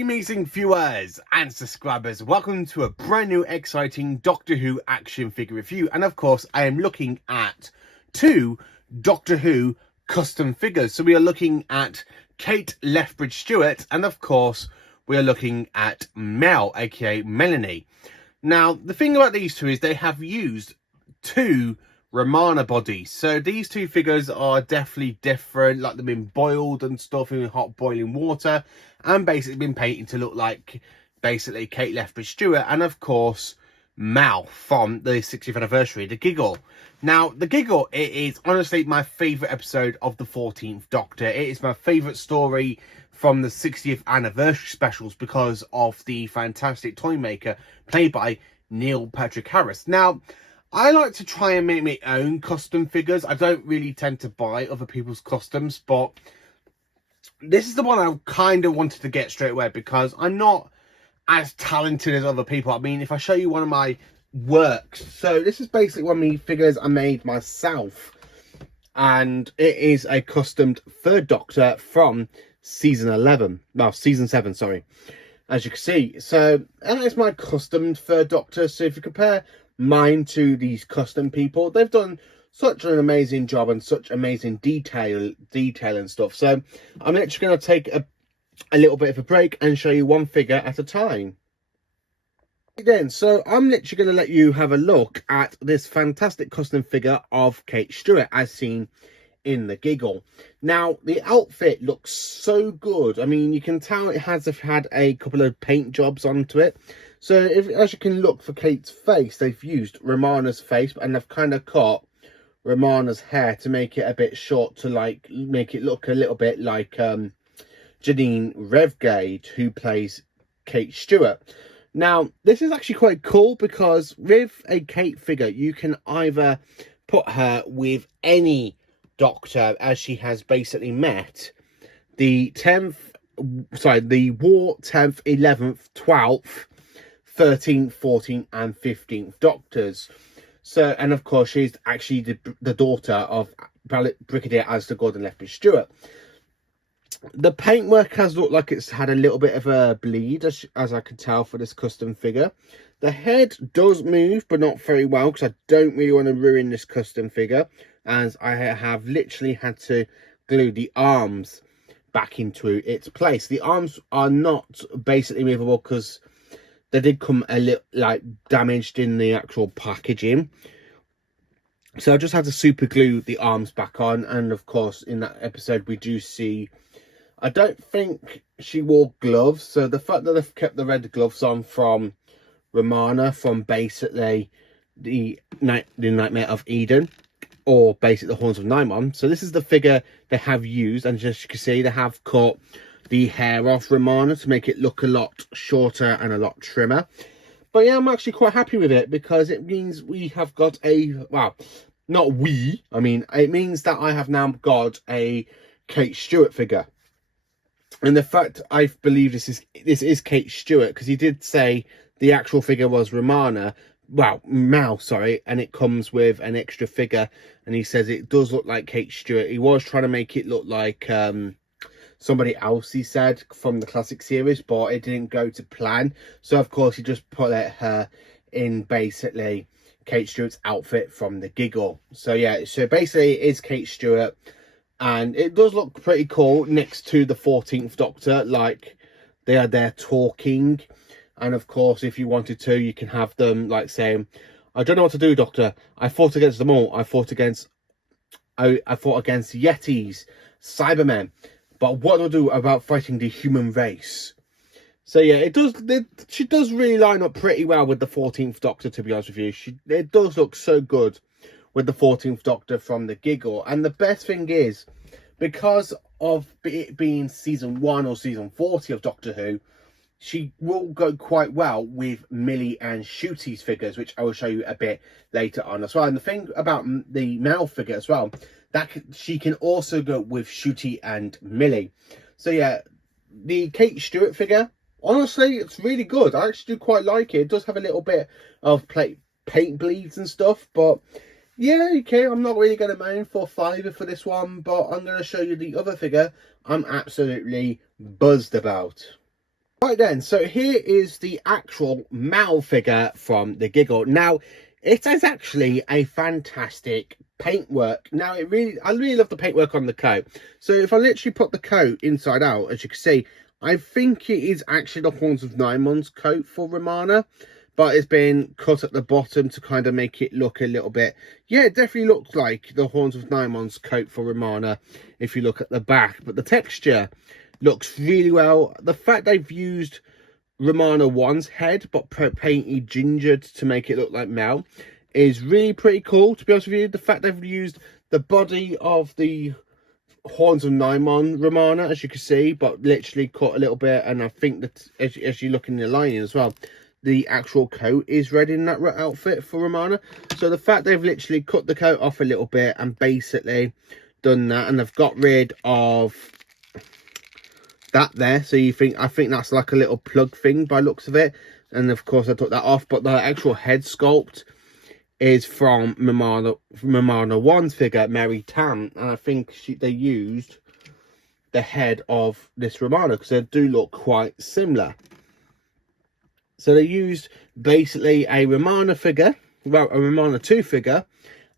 Hey amazing viewers and subscribers, welcome to a brand new exciting Doctor Who action figure review. And of course I am looking at two Doctor Who custom figures. So we are looking at Kate Lethbridge Stewart, and of course we are looking at Mel, aka Melanie. Now the thing about these two is they have used two Romana bodies, so these two figures are definitely different, like they've been boiled and stuff in hot boiling water and basically been painted to look like basically Kate Lethbridge Stewart and of course Mal from the 60th anniversary, The Giggle. Now The Giggle, it is honestly my favourite episode of the 14th Doctor. It is my favourite story from the 60th anniversary specials because of the fantastic toy maker played by Neil Patrick Harris. Now I like to try and make my own custom figures. I don't really tend to buy other people's customs, but this is the one I kind of wanted to get straight away because I'm not as talented as other people. I mean, if I show you one of my works, so this is basically one of my figures I made myself, and it is a customed third Doctor from season 7, sorry, as you can see. So that is my customed third Doctor. So if you compare mine to these custom people, they've done such an amazing job and such amazing detail and stuff. So I'm actually going to take a little bit of a break and show you one figure at a time. Then, so I'm literally going to let you have a look at this fantastic custom figure of Kate Stewart as seen in The Giggle. Now the outfit looks so good. I mean, you can tell it has had a couple of paint jobs onto it. So as you can look for Kate's face, they've used Romana's face and they've kind of cut Romana's hair to make it a bit short, to like make it look a little bit like Janine Revgade, who plays Kate Stewart. Now this is actually quite cool because with a Kate figure you can either put her with any Doctor, as she has basically met the War 10th, 11th, 12th, 13th, 14th and 15th Doctors. So, and of course she's actually the daughter of Brigadier Asda Gordon Lethbridge Stewart. The paintwork has looked like it's had a little bit of a bleed, as I could tell for this custom figure. The head does move, but not very well, because I don't really want to ruin this custom figure, as I have literally had to glue the arms back into its place. The arms are not basically movable because they did come a little like damaged in the actual packaging. So I just had to super glue the arms back on. And of course in that episode we do see, I don't think she wore gloves. So the fact that they've kept the red gloves on from Romana, from basically the Nightmare of Eden, or basically the Horns of Nimon. So this is the figure they have used, and as you can see they have cut the hair off Romana to make it look a lot shorter and a lot trimmer. But yeah, I'm actually quite happy with it because it means we have got a, well, not we, I mean, it means that I have now got a Kate Stewart figure. And the fact I believe this is Kate Stewart, because he did say the actual figure was Romana, well, Mal, sorry, and it comes with an extra figure, and he says it does look like Kate Stewart. He was trying to make it look like somebody else, he said, from the classic series, but it didn't go to plan. So of course he just put her in basically Kate Stewart's outfit from The Giggle. So yeah, so basically it is Kate Stewart, and it does look pretty cool next to the 14th Doctor, like they are there talking. And of course if you wanted to, you can have them like saying, I don't know what to do, Doctor, I fought against them all, I fought against Yetis, Cybermen, but what do I do about fighting the human race? So yeah, she does really line up pretty well with the 14th Doctor, to be honest with you. It does look so good with the 14th Doctor from The Giggle. And the best thing is, because of it being season 1 or season 40 of Doctor Who, she will go quite well with Millie and Shooty's figures, which I will show you a bit later on as well. And the thing about the Mel figure as well, that she can also go with Shooty and Millie. So yeah, the Kate Stewart figure, honestly, it's really good. I actually do quite like it. It does have a little bit of paint bleeds and stuff, but yeah, okay, I'm not really going to moan for fiver for this one, but I'm going to show you the other figure I'm absolutely buzzed about. Right then, so here is the actual Mal figure from the Giggle. Now, it is actually a fantastic paintwork. Now, I really love the paintwork on the coat. So if I literally put the coat inside out, as you can see, I think it is actually the Horns of Nymon's coat for Romana, but it's been cut at the bottom to kind of make it look a little bit, yeah, it definitely looks like the Horns of Nymon's coat for Romana if you look at the back. But the texture looks really well. The fact they've used Romana 1's head but painted gingered to make it look like Mel is really pretty cool, to be honest with you. The fact they've used the body of the Horns of Nymon Romana, as you can see, but literally cut a little bit, and I think that as you look in the lining as well, the actual coat is red in that outfit for Romana. So the fact they've literally cut the coat off a little bit and basically done that, and they've got rid of that there, so I think that's like a little plug thing by looks of it, and of course I took that off. But the actual head sculpt is from Romana 1's figure, Mary Tam, and I think they used the head of this Romana because they do look quite similar. So they used basically a Romana figure, well, a Romana 2 figure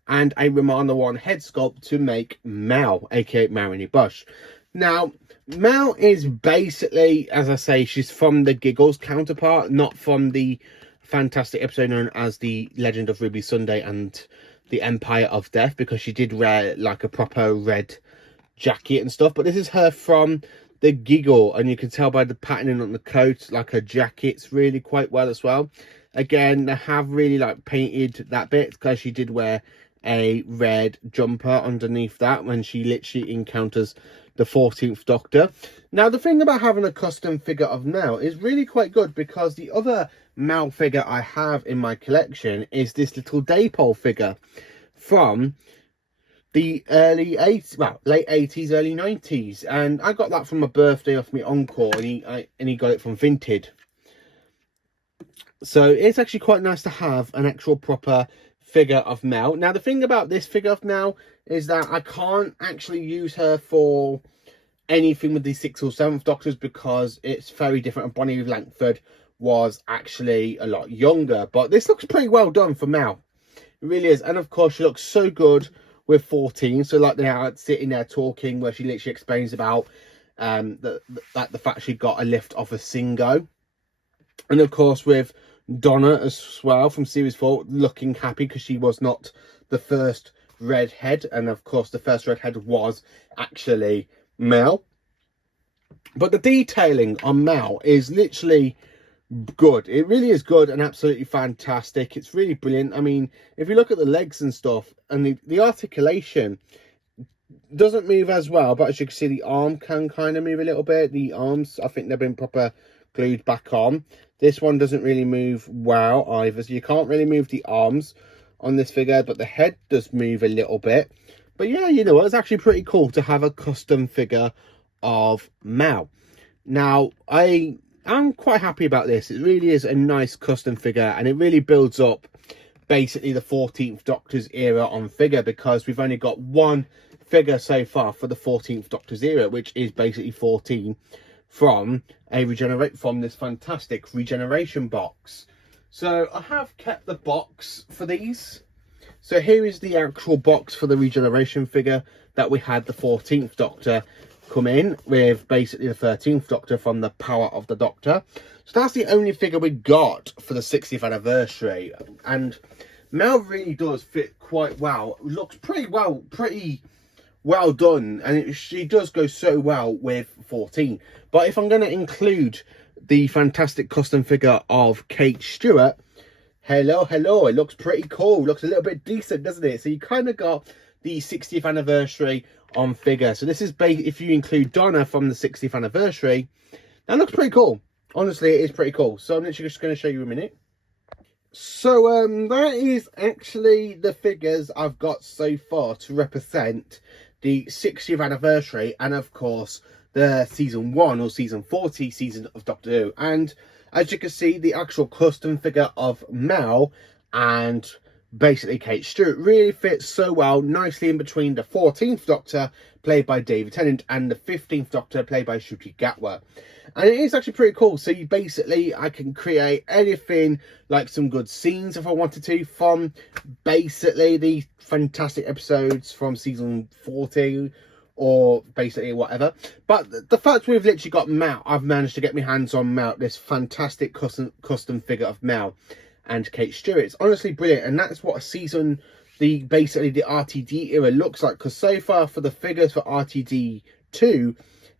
and a Romana 1 head sculpt to make Mel, aka Marini Bush. Now, Mel is basically, as I say, she's from the Giggles counterpart, not from the fantastic episode known as The Legend of Ruby Sunday and the Empire of Death, because she did wear like a proper red jacket and stuff. But this is her from the Giggle, and you can tell by the patterning on the coat, like her jacket's really quite well as well. Again, they have really like painted that bit because she did wear a red jumper underneath that when she literally encounters the 14th Doctor. Now, the thing about having a custom figure of Mel is really quite good, because the other Mel figure I have in my collection is this little Daypole figure from the early 80s, well, late 80s, early 90s, and I got that from my birthday off my uncle, and he got it from Vinted. So it's actually quite nice to have an actual proper figure of Mel. Now, the thing about this figure of Mel is that I can't actually use her for anything with the 6th or 7th Doctors, because it's very different, and Bonnie Langford was actually a lot younger. But this looks pretty well done for Mel, it really is. And of course, she looks so good with 14. So like they are sitting there talking, where she literally explains about the fact she got a lift off a Singo. And of course with Donna as well from series 4, looking happy because she was not the first redhead, and of course the first redhead was actually Mel. But the detailing on Mel is literally good. It really is good and absolutely fantastic. It's really brilliant. I mean, if you look at the legs and stuff, and the articulation doesn't move as well, but as you can see, the arm can kind of move a little bit. The arms, I think they've been proper glued back on. This one doesn't really move well either, so you can't really move the arms on this figure, but the head does move a little bit. But yeah, you know what, it's actually pretty cool to have a custom figure of Mel. Now, I'm quite happy about this. It really is a nice custom figure, and it really builds up basically the 14th Doctor's era on figure, because we've only got one figure so far for the 14th Doctor's era, which is basically 14 from this fantastic regeneration box. So I have kept the box for these. So here is the actual box for the regeneration figure that we had the 14th Doctor come in with, basically the 13th Doctor from the Power of the Doctor. So that's the only figure we got for the 60th anniversary, and Mel really does fit quite well. It looks pretty well done, and she does go so well with 14. But if I'm going to include the fantastic custom figure of Kate Stuart, hello, it looks pretty cool. Looks a little bit decent, doesn't it? So you kind of got the 60th anniversary on figure. So this is if you include Donna from the 60th anniversary, that looks pretty cool. Honestly, it is pretty cool. So I'm literally just going to show you a minute. So that is actually the figures I've got so far to represent the 60th anniversary, and of course the season 1 or season 40 season of Doctor Who. And as you can see, the actual custom figure of Mel and basically Kate Stewart really fits so well nicely in between the 14th Doctor, played by David Tennant, and the 15th Doctor, played by Ncuti Gatwa. And it is actually pretty cool. So you basically, I can create anything, like some good scenes if I wanted to, from basically the fantastic episodes from season 40 or basically whatever. But the fact we've literally got Mal, I've managed to get my hands on Mal, this fantastic custom figure of Mal and Kate Stewart. It's honestly brilliant, and that's what a season, basically the RTD era looks like. Because so far for the figures for RTD 2,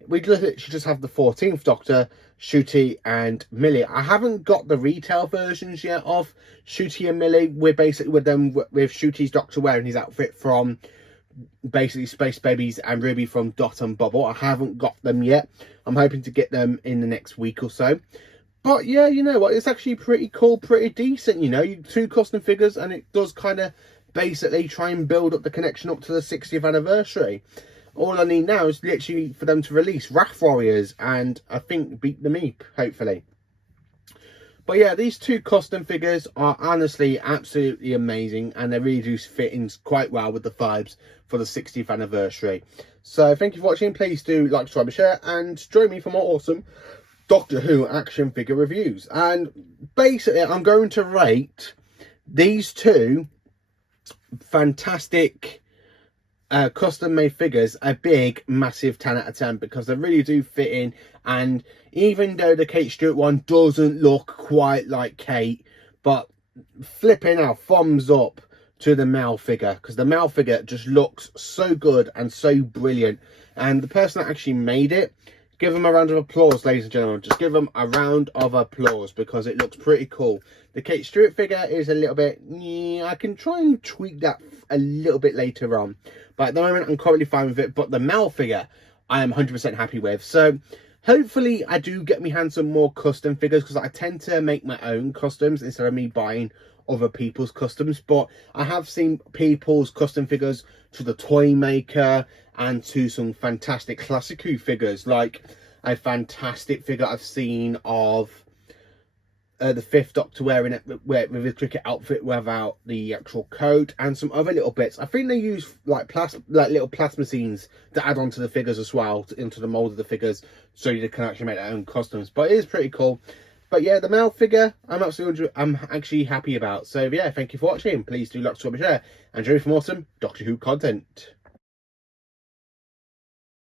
we literally just have the 14th Doctor, Ncuti and Millie. I haven't got the retail versions yet of Ncuti and Millie. We're basically with them with Ncuti's Doctor wearing his outfit from basically Space Babies and Ruby from Dot and Bubble. I haven't got them yet. I'm hoping to get them in the next week or so. But yeah, you know what, it's actually pretty cool, pretty decent, you know, 2 custom figures, and it does kind of basically try and build up the connection up to the 60th anniversary. All I need now is literally for them to release Wrath Warriors and I think Beat the Meep, hopefully. But yeah, these 2 custom figures are honestly absolutely amazing, and they really do fit in quite well with the vibes for the 60th anniversary. So thank you for watching. Please do like, subscribe and share, and join me for more awesome Doctor Who action figure reviews. And basically I'm going to rate these 2 fantastic custom made figures a big massive 10 out of 10, because they really do fit in. And even though the Kate Stewart one doesn't look quite like Kate, but flipping out, thumbs up to the Mal figure, because the Mal figure just looks so good and so brilliant. And the person that actually made it, give them a round of applause, ladies and gentlemen. Just give them a round of applause, because it looks pretty cool. The Kate Stewart figure is a little bit, yeah, I can try and tweak that a little bit later on, but at the moment I'm currently fine with it. But the Mal figure I am 100% happy with. So hopefully I do get my hands on more custom figures, because I tend to make my own customs instead of me buying other people's customs. But I have seen people's custom figures to the toy maker and to some fantastic classic Who figures, like a fantastic figure I've seen of the 5th Doctor wearing it with his cricket outfit without the actual coat, and some other little bits. I think they use like little plasma scenes to add onto the figures as well, into the mold of the figures, so you can actually make their own costumes. But it is pretty cool. But yeah, the Mal figure I'm actually happy about. So yeah, thank you for watching. Please do like, subscribe and share, and join me for more awesome Doctor Who content.